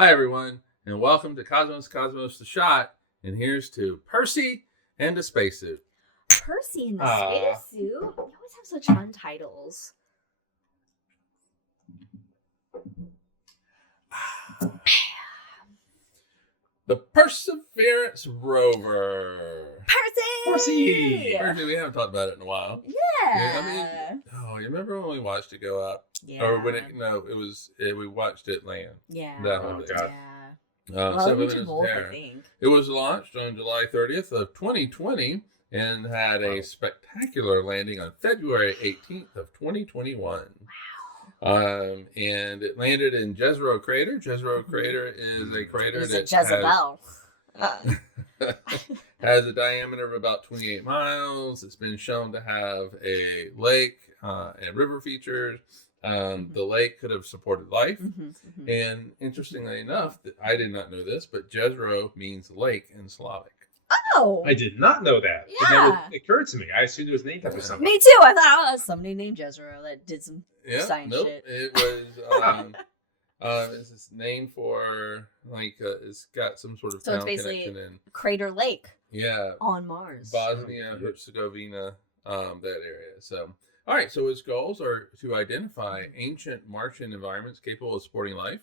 Hi, everyone, and welcome to Cosmos the Shot. And here's to Percy and the Spacesuit. Percy and the Spacesuit? You always have such fun titles. The Perseverance Rover. Percy! Percy, we haven't talked about it in a while. Yeah. You remember when we watched it go up? Yeah. Or when we watched it land. Yeah. That whole thing. Yeah. It was launched on July 30th of 2020 and had a spectacular landing on February 18th of 2021. Wow. And it landed in Jezero Crater. Jezero Crater is a crater that has a diameter of about 28 miles. It's been shown to have a lake and river features. The lake could have supported life. And interestingly enough, I did not know this, but Jezero means lake in Slavic. Oh! I did not know that. Yeah. It never occurred to me. I assumed it was named after something. Me too. I thought, somebody named Jezero that did some science shit. It was it's named for, it's got some sort of town connection in Crater Lake. Yeah. On Mars. Bosnia, Herzegovina, that area. So, all right. So its goals are to identify ancient Martian environments capable of supporting life.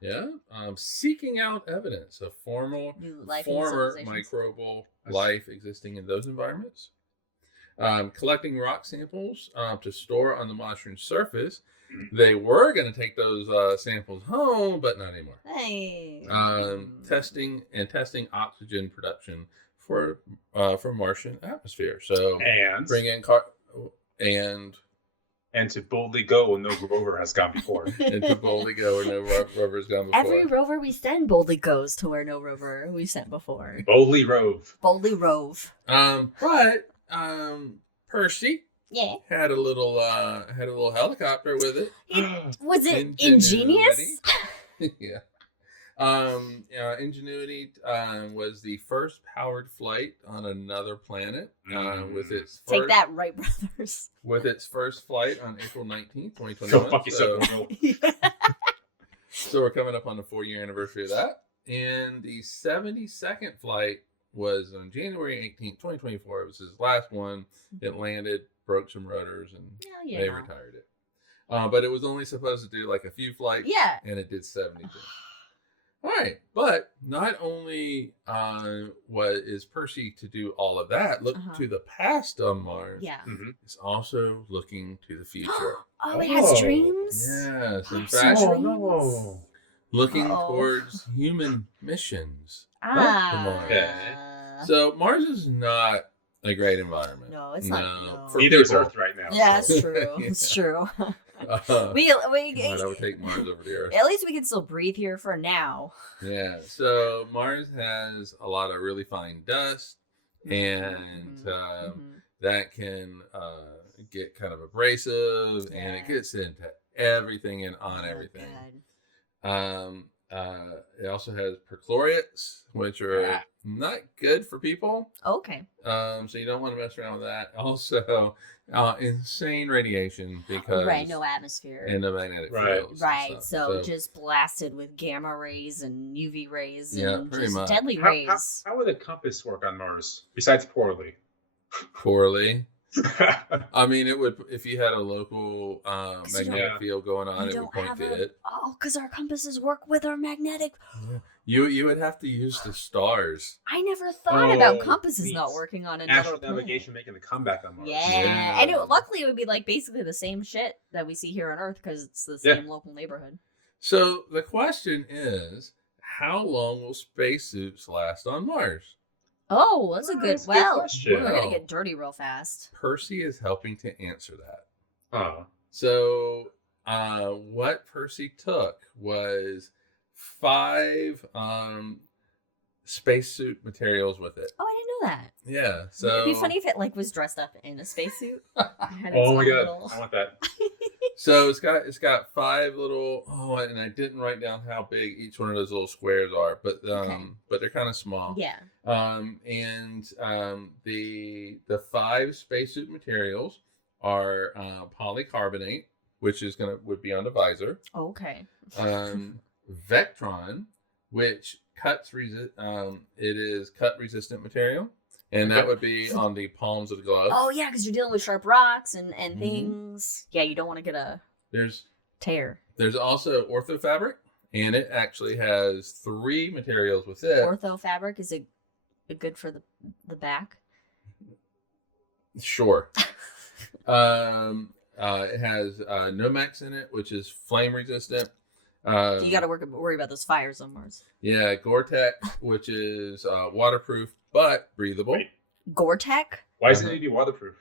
Yeah. Seeking out evidence of former microbial life existing in those environments. Collecting rock samples to store on the Martian surface. They were going to take those samples home, but not anymore. Hey. Testing oxygen production for Martian atmosphere. So and bring in and to boldly go where no rover has gone before. And to boldly go where no rover has gone before. Every rover we send boldly goes to where no rover we sent before. Boldly rove. Boldly rove. But Percy. Yeah. Had a little helicopter with it. Was it ingenious? Yeah. Ingenuity was the first powered flight on another planet with its first, Take that, Wright brothers. With its first flight on April 19th, 2021. Go fuck yourself. So we're coming up on the 4-year anniversary of that. And the 72nd flight was on January 18th, 2024. It was his last one. It landed, broke some rotors, and they retired it. But it was only supposed to do like a few flights. Yeah. And it did 72. All right, but not only is Percy to do all of that, look to the past on Mars. Yeah. It's also looking to the future. It has dreams? Yes, in fact, looking Uh-oh. towards human missions to Mars. Okay. So Mars is not a great environment. No, it's not. No. Neither is Earth right now. Yeah, it's true. It's true. I would take Mars over the Earth. At least we can still breathe here for now. Yeah, so Mars has a lot of really fine dust, and that can get kind of abrasive, and it gets into everything and on everything. It also has perchlorates, which are not good for people. Okay. So you don't want to mess around with that. Also, insane radiation because no atmosphere and the magnetic fields. Right. So just blasted with gamma rays and UV rays and pretty just much. Deadly rays. How would a compass work on Mars besides poorly? Poorly. I mean, it would if you had a local magnetic field going on. It would point to it. Oh, because our compasses work with our magnetic. You would have to use the stars. I never thought about compasses not working on another Astral navigation making the comeback on Mars. Yeah. And luckily it would be like basically the same shit that we see here on Earth because it's the same local neighborhood. So the question is, how long will spacesuits last on Mars? Oh, that's a good. Question. We're gonna get dirty real fast. Percy is helping to answer that. Oh. So, what Percy took was 5 spacesuit materials with it. Oh, I didn't know that. Yeah, so it'd be funny if it was dressed up in a spacesuit. Oh my god, I want that. So it's got 5 little. Oh, and I didn't write down how big each one of those little squares are, but they're kind of small. Yeah. The 5 spacesuit materials are polycarbonate, which is would be on the visor. Okay. Vectron, which it is cut resistant material, and that would be on the palms of the glove. Oh yeah, because you're dealing with sharp rocks and things. Yeah, you don't want to get a tear. There's also ortho fabric, and it actually has 3 materials with it. Ortho fabric, is it good for the back? Sure. It has Nomex in it, which is flame resistant. You got to worry about those fires on Mars. Yeah, Gore-Tex, which is waterproof but breathable. Wait. Gore-Tex? Why doesn't it be waterproof?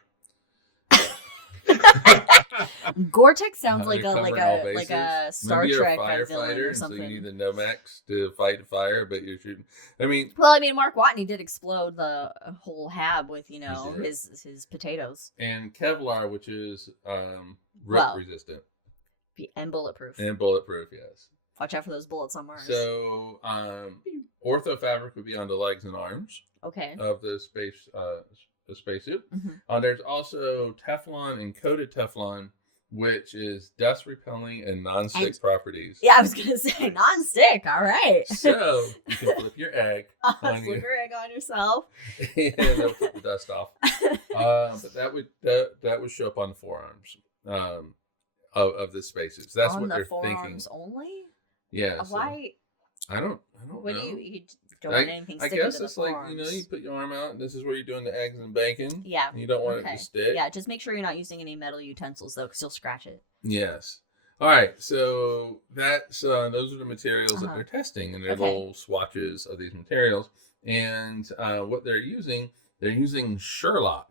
Gore-Tex sounds like a Star Trek villain or something. So you need the Nomex to fight a fire, but you're shooting. Mark Watney did explode the whole hab with his potatoes. And Kevlar, which is rip resistant and bulletproof. Yes. Watch out for those bullets on Mars. So ortho fabric would be on the legs and arms. Okay. Of the spacesuit. Mm-hmm. There's also Teflon and coated Teflon, which is dust repelling and non-stick properties. Yeah, I was gonna say non-stick. All right. So you can flip your egg. Flip your egg on yourself. And it'll flip the dust off. But that would show up on the forearms of the spacesuits. So that's on what the they're forearms thinking. Only? Yeah. Why? I don't what know. You don't want anything sticking I guess to the it's forearms. like, you put your arm out and this is where you're doing the eggs and bacon. Yeah. You don't want it to stick. Yeah, just make sure you're not using any metal utensils though, because you'll scratch it. Yes. All right. So those are the materials that they're testing, and they're little swatches of these materials. And what they're using Sherlock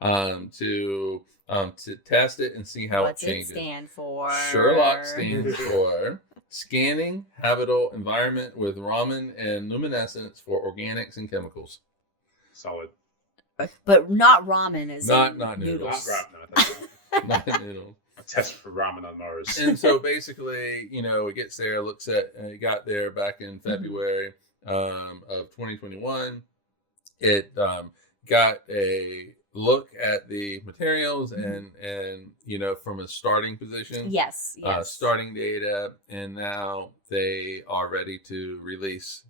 to test it and see how it changes. What's it stand for? Sherlock stands for Scanning Habitable Environment with Raman and Luminescence for Organics and Chemicals. Solid. But not ramen, is not noodles. Not noodles. A test for ramen on Mars. And so basically, it gets there, looks at, it got there back in February of 2021. It got a look at the materials and from a starting position. Yes. Starting data, and now they are ready to release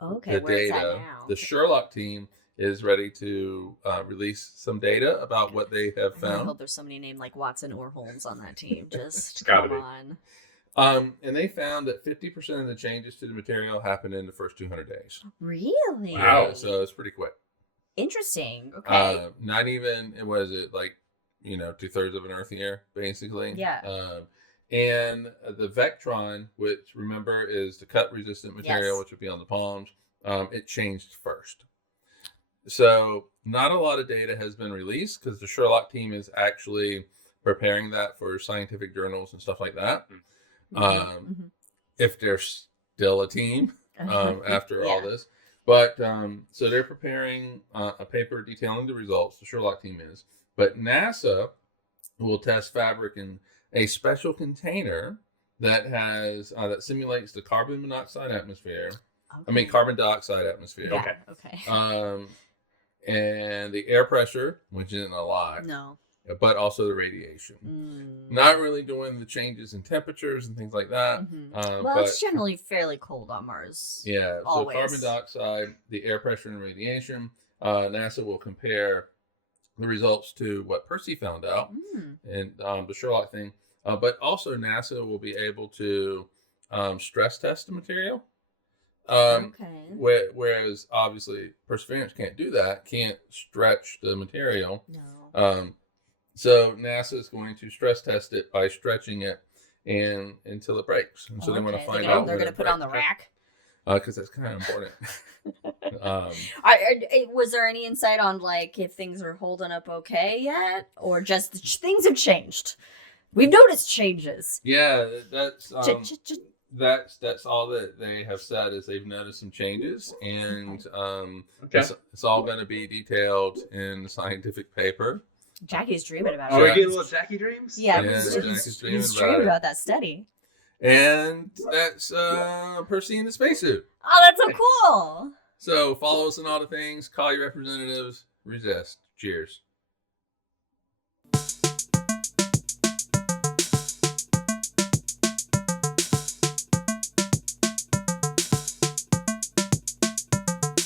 the data. Where's that now? The Sherlock team is ready to release some data about what they have found. I hope there's somebody named like Watson or Holmes on that team. Just come on. And they found that 50% of the changes to the material happened in the first 200 days. Really? Wow. Yeah, so it's pretty quick. Interesting. Okay. Not even, was it like, 2/3 of an Earth year, basically? Yeah. And the Vectron, which remember is the cut resistant material, which would be on the palms, it changed first. So not a lot of data has been released because the Sherlock team is actually preparing that for scientific journals and stuff like that. If they're still a team after all this. But so they're preparing a paper detailing the results. The Sherlock team is. But NASA will test fabric in a special container that has that simulates the carbon monoxide atmosphere. Okay. Carbon dioxide atmosphere. Yeah, okay. And the air pressure, which isn't a lot. No. But also the radiation. Not really doing the changes in temperatures and things like that. Well, it's generally fairly cold on Mars. Yeah. Always. So carbon dioxide, the air pressure and radiation. NASA will compare the results to what Percy found out and the Sherlock thing. But also NASA will be able to stress test the material. Whereas obviously Perseverance can't do that, can't stretch the material. No. So NASA is going to stress test it by stretching it and until it breaks. And so they want to find out. They're going to put it on the rack. Because that's kind of important. Was there any insight on like if things are holding up okay yet, or just things have changed? We've noticed changes. Yeah, that's all that they have said is they've noticed some changes, and it's all going to be detailed in the scientific paper. Jackie's dreaming about it. Oh, we get little Jackie dreams? Yeah, he's dreaming about that study. And that's Percy in the spacesuit. Oh, that's so cool. So follow us on all the things. Call your representatives. Resist. Cheers.